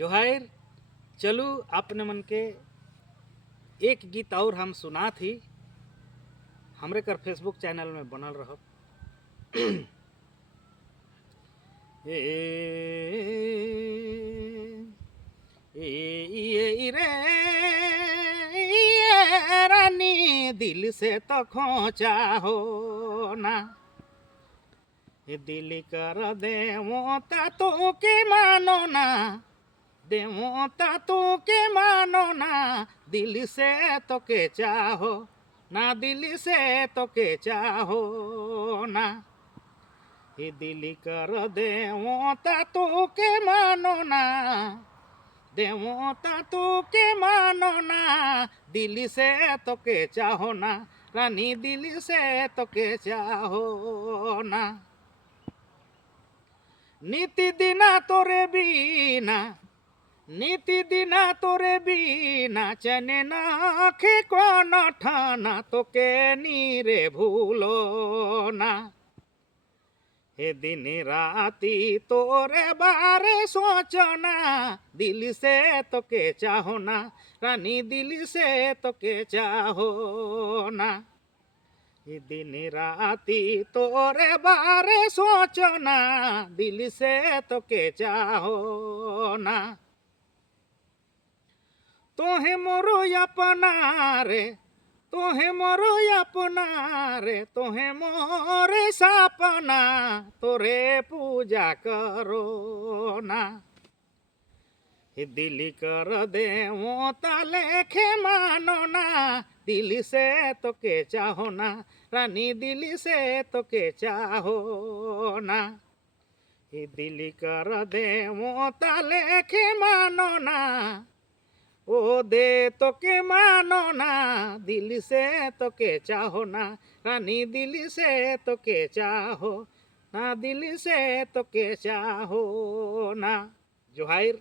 जोहाइर। चलू अपने मन के एक गीत और हम सुना थी, हमरे कर फेसबुक चैनल में बनल रहो। ए, रे ये रानी दिल से तो खोचा हो ना, ये दिल कर दे मोता तो के मानो ना, देवता तू के मानो ना, दिल से तो के चाहो ना, दिल से तो के चाहो ना, ये दिल कर देवता तू के मानो ना, देवता तू के मानो ना, दिल से तो के चाहो ना, रानी दिल से तो के चाहो ना। नीति दिना तोरे बीना, नीति दिना तोरे बीना, चने नाखे कौन ठाना, तो के नीरे भूलो ना, हे दिन राती तोरे बारे सोचना, दिल से तो के चाहो ना, रानी दिल से तो के चाहो ना, ये दिन राती तोरे बारे सोचना, दिल से तो के चाहो ना। तोहे मोरो अपना रे, तोहे मोरो अपना रे, तोहे मोरे सपना, तोरे पूजा करो ना, दिल कर दे मोता लेखे मानो ना, दिल से तो के चाहो ना, रानी दिल से तो के चाहो ना, दिल कर दे मोता लेखे मानो ना, ओ दे तो के मानो ना, दिल से तो के चाहो ना, रानी दिल से तो के चाहो ना, दिल से तो के चाहो ना। जोहाइर।